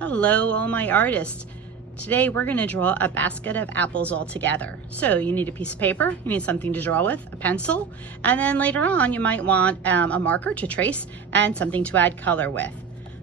Hello, all my artists. Today we're going to draw a basket of apples all together. So you need a piece of paper, you need something to draw with, a pencil, and then later on you might want a marker to trace and something to add color with.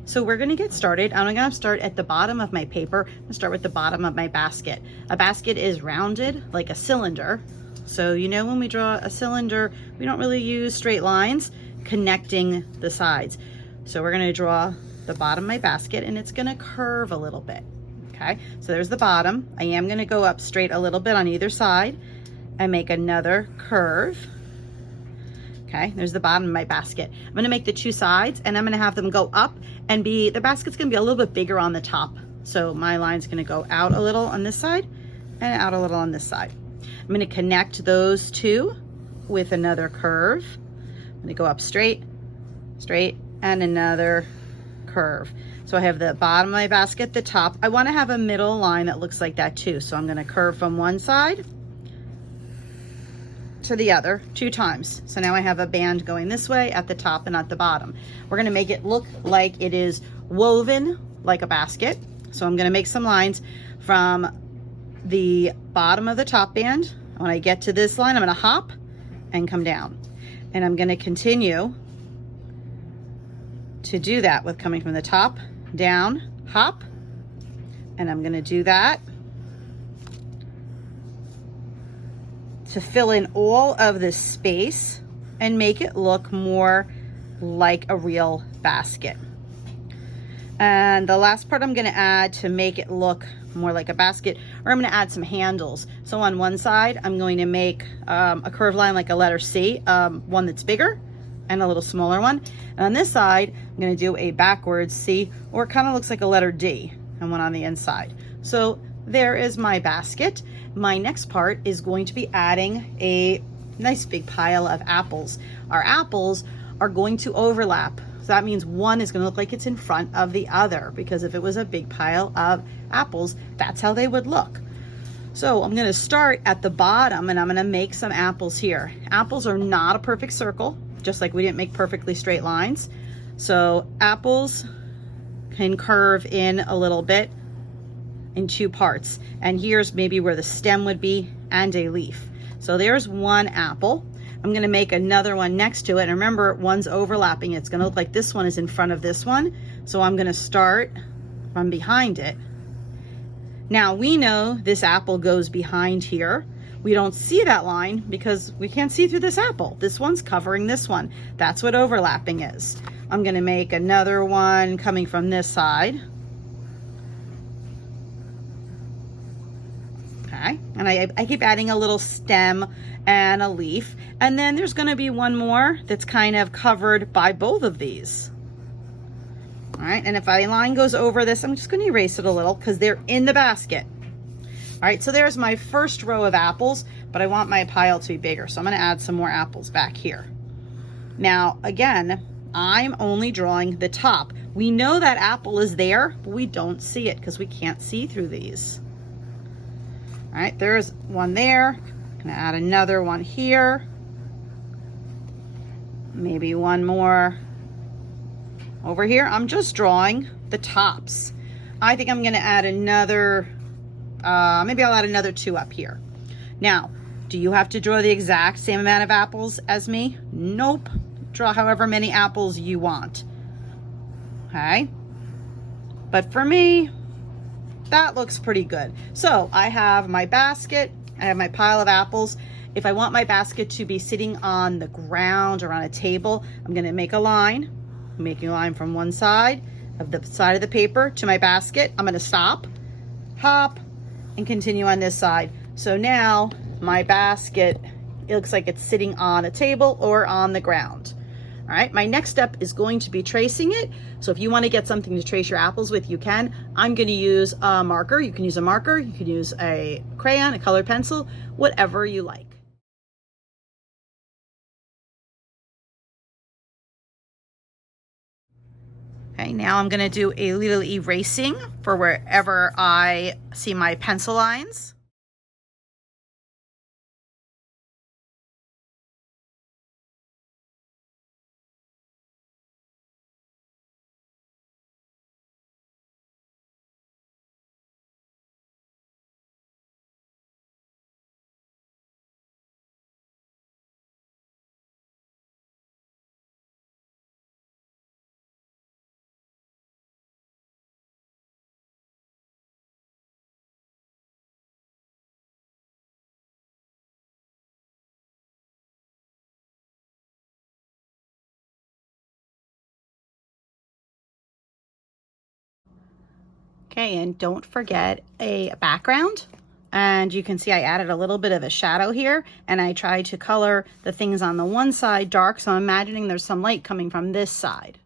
So we're going to get started. I'm going to start at the bottom of my paper. I'm going to start with the bottom of my basket. A basket is rounded like a cylinder. So you know when we draw a cylinder, we don't really use straight lines connecting the sides. So we're going to draw the bottom of my basket and it's going to curve a little bit. Okay, so there's the bottom. I am going to go up straight a little bit on either side and make another curve. Okay, there's the bottom of my basket. I'm going to make the two sides and I'm going to have them go up and the basket's going to be a little bit bigger on the top. So my line's going to go out a little on this side and out a little on this side. I'm going to connect those two with another curve. I'm going to go up straight, straight, and another curve. So I have the bottom of my basket, the top. I want to have a middle line that looks like that too. So I'm going to curve from one side to the other 2 times. So now I have a band going this way at the top and at the bottom. We're going to make it look like it is woven like a basket. So I'm going to make some lines from the bottom of the top band. When I get to this line, I'm going to hop and come down. And I'm going to continue to do that with coming from the top, down, hop, and I'm going to do that to fill in all of this space and make it look more like a real basket. And the last part I'm going to add to make it look more like a basket, or I'm going to add some handles. So on one side, I'm going to make a curved line like a letter C, one that's bigger and a little smaller one. And on this side, I'm going to do a backwards C, or it kind of looks like a letter D, and one on the inside. So there is my basket. My next part is going to be adding a nice big pile of apples. Our apples are going to overlap. So that means one is going to look like it's in front of the other, because if it was a big pile of apples, that's how they would look. So I'm going to start at the bottom and I'm going to make some apples here. Apples are not a perfect circle, just like we didn't make perfectly straight lines. So apples can curve in a little bit in 2 parts. And here's maybe where the stem would be and a leaf. So there's one apple. I'm going to make another one next to it. And remember, one's overlapping. It's going to look like this one is in front of this one. So I'm going to start from behind it. Now we know this apple goes behind here. We don't see that line because we can't see through this apple. This one's covering this one. That's what overlapping is. I'm going to make another one coming from this side. Okay, and I keep adding a little stem and a leaf. And then there's going to be one more that's kind of covered by both of these. All right, and if a line goes over this, I'm just going to erase it a little because they're in the basket. All right, so there's my first row of apples, but I want my pile to be bigger. So I'm going to add some more apples back here. Now, again, I'm only drawing the top. We know that apple is there, but we don't see it because we can't see through these. All right, there's one there. I'm going to add another one here. Maybe one more over here. I'm just drawing the tops. I think I'm going to add another, maybe I'll add another 2 up here. Now, do you have to draw the exact same amount of apples as me? Nope. Draw however many apples you want. Okay. But for me, that looks pretty good. So I have my basket, I have my pile of apples. If I want my basket to be sitting on the ground or on a table, I'm going to make a line. I'm making a line from one side of the paper to my basket. I'm going to stop, hop, and continue on this side. So now my basket, it looks like it's sitting on a table or on the ground. All right, my next step is going to be tracing it. So if you want to get something to trace your apples with, you can. I'm going to use a marker. You can use a marker, you can use a crayon, a colored pencil, whatever you like. Okay, now I'm going to do a little erasing for wherever I see my pencil lines. Okay, and don't forget a background. And you can see I added a little bit of a shadow here, and I tried to color the things on the one side dark, so I'm imagining there's some light coming from this side.